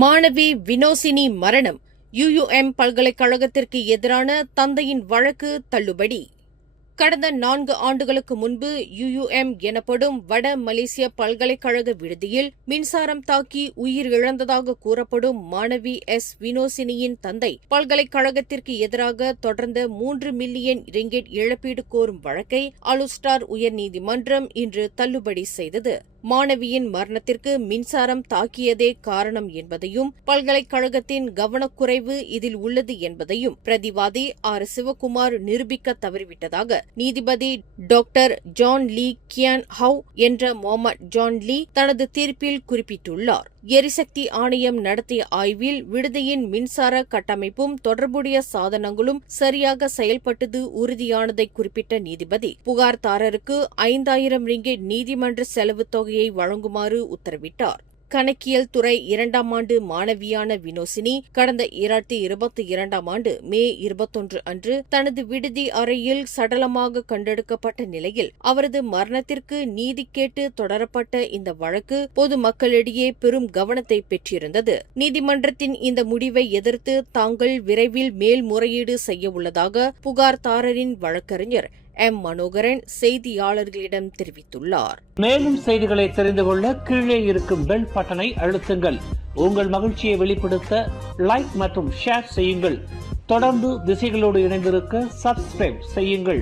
மாணவி வினோசினி மரணம். UUM பல்கலைக்கழகத்திற்கு எதிரான தந்தையின் வழக்கு தள்ளுபடி. கடந்த 4 ஆண்டுகளுக்கு முன்பு UUM எனப்படும் வட மலேசிய பல்கலைக்கழக விடுதியில் மின்சாரம் தாக்கி உயிரிழந்ததாக கூறப்படும் மாணவி வினோசினியின் தந்தை பல்கலைக்கழகத்திற்கு எதிராக தொடர்ந்த 3 மில்லியன் ரிங்கெட் இழப்பீடு கோரும் வழக்கை அலுஸ்டார் உயர்நீதிமன்றம் இன்று தள்ளுபடி செய்தது. மாணவியின் மரணத்திற்கு மின்சாரம் தாக்கியதே காரணம் என்பதையும் பல்கலைக்கழகத்தின் கவனக்குறைவு இதில் உள்ளது என்பதையும் பிரதிவாதி சிவகுமார் நிரூபிக்க தவறிவிட்டதாக நீதிபதி doctor John Lee Kian How என்ற முகமது ஜான் லீ தனது தீர்ப்பில் குறிப்பிட்டுள்ளார். எரிசக்தி ஆணையம் நடத்திய ஆய்வில் விடுதியின் மின்சார கட்டமைப்பும் தொடர்புடைய சாதனங்களும் சரியாக செயல்பட்டது உறுதியானதை குறிப்பிட்ட நீதிபதி புகார்தாரருக்கு 5000 ரிங்கெட் நீதிமன்ற செலவு தொகையை வழங்குமாறு உத்தரவிட்டார். கணக்கியல் துறை 2ஆம் ஆண்டு மாணவியான வினோசினி கடந்த 2022ஆம் ஆண்டு மே 21 அன்று தனது விடுதி அறையில் சடலமாக கண்டெடுக்கப்பட்ட நிலையில் அவரது மரணத்திற்கு நீதி கேட்டு தொடரப்பட்ட இந்த வழக்கு பொதுமக்களிடையே பெரும் கவனத்தை பெற்றிருந்தது. நீதிமன்றத்தின் இந்த முடிவை எதிர்த்து தாங்கள் விரைவில் மேல்முறையீடு செய்ய உள்ளதாக புகார்தாரரின் வழக்கறிஞர் மனோகரன் செய்தியாளர்களிடம் தெரிவித்துள்ளார். மேலும் செய்திகளை தெரிந்து கொள்ள கீழே இருக்கும் பெல் பட்டனை அழுத்துங்கள். உங்கள் மகிழ்ச்சியை வெளிப்படுத்த லைக் மற்றும் ஷேர் செய்யுங்கள். தொடர்ந்து திசைகளோடு இணைந்திருக்க சப்ஸ்கிரைப் செய்யுங்கள்.